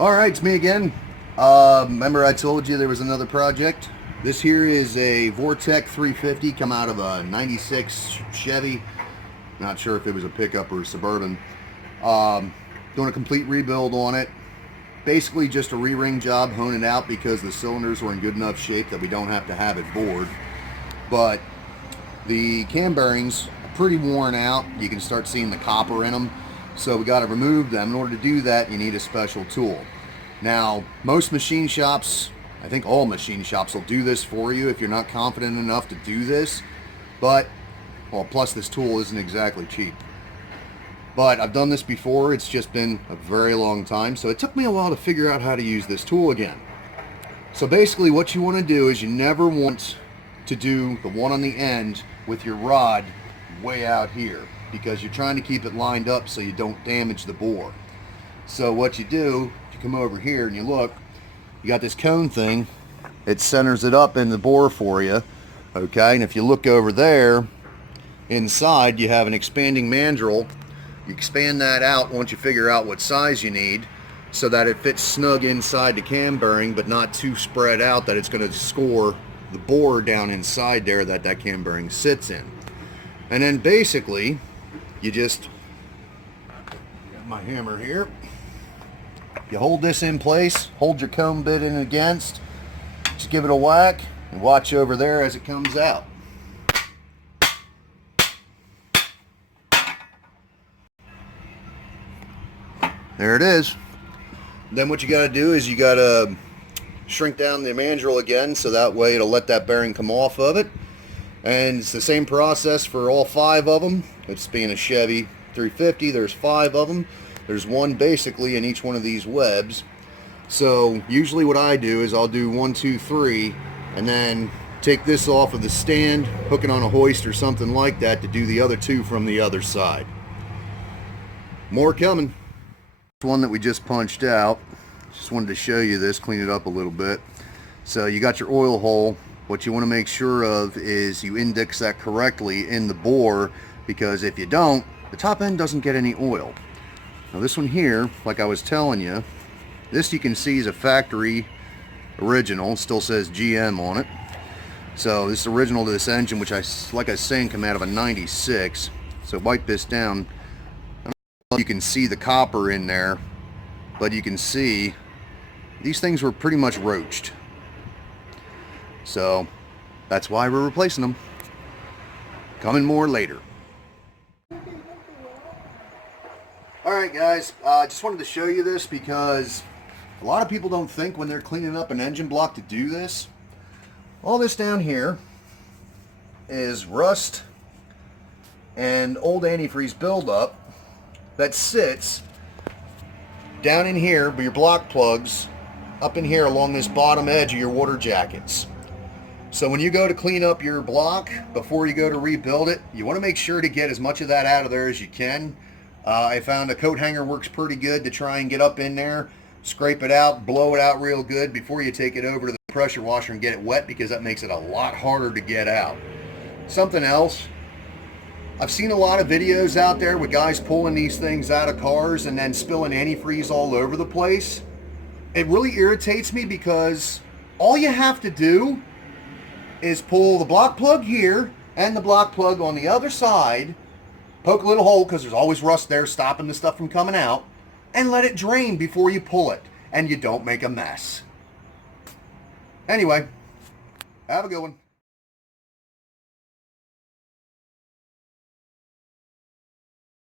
Alright, it's me again. Remember I told you there was another project? This here is a Vortec 350 come out of a 96 Chevy. Not sure if it was a pickup or a Suburban. Doing a complete rebuild on it. Basically just a re-ring job, hone it out because the cylinders were in good enough shape that we don't have to have it bored. But the cam bearings are pretty worn out. You can start seeing the copper in them. So we got to remove them. In order to do that, you need a special tool. Now, most machine shops, I think all machine shops will do this for you if you're not confident enough to do this. But, well, plus this tool isn't exactly cheap. But I've done this before. It's just been a very long time. So it took me a while to figure out how to use this tool again. So basically what you want to do is you never want to do the one on the end with your rod way out here, because you're trying to keep it lined up so you don't damage the bore. So what you do, if you come over here and you look, you got this cone thing. It centers it up in the bore for you. Okay, and if you look over there, inside you have an expanding mandrel. You expand that out once you figure out what size you need so that it fits snug inside the cam bearing, but not too spread out that it's going to score the bore down inside there that cam bearing sits in. And then basically, you just, got my hammer here, you hold this in place, hold your cone bit in against, just give it a whack, and watch over there as it comes out. There it is. Then what you got to do is you got to shrink down the mandrel again so that way it'll let that bearing come off of it. And it's the same process for all 5 of them. It's being a Chevy 350, there's 5 of them. There's one basically in each one of these webs. So usually what I do is I'll do 1, 2, 3 and then take this off of the stand, hook it on a hoist or something like that to do the other 2 from the other side. More coming. One that we just punched out. Just wanted to show you this, clean it up a little bit. So you got your oil hole. What you want to make sure of is you index that correctly in the bore, because if you don't, the top end doesn't get any oil. Now this one here, like I was telling you, this you can see is a factory original. It still says GM on it. So this is original to this engine, which like I was saying, come out of a 96. So wipe this down. You can see the copper in there, but you can see these things were pretty much roached. So that's why we're replacing them. Coming more later. Alright guys, I just wanted to show you this because a lot of people don't think when they're cleaning up an engine block to do this. All this down here is rust and old antifreeze buildup that sits down in here by your block plugs, up in here along this bottom edge of your water jackets. So when you go to clean up your block before you go to rebuild it, you want to make sure to get as much of that out of there as you can. I found a coat hanger works pretty good to try and get up in there, scrape it out, blow it out real good before you take it over to the pressure washer and get it wet, because that makes it a lot harder to get out. Something else, I've seen a lot of videos out there with guys pulling these things out of cars and then spilling antifreeze all over the place. It really irritates me because all you have to do is pull the block plug here and the block plug on the other side, poke a little hole because there's always rust there stopping the stuff from coming out, and let it drain before you pull it, and you don't make a mess. Anyway, have a good one.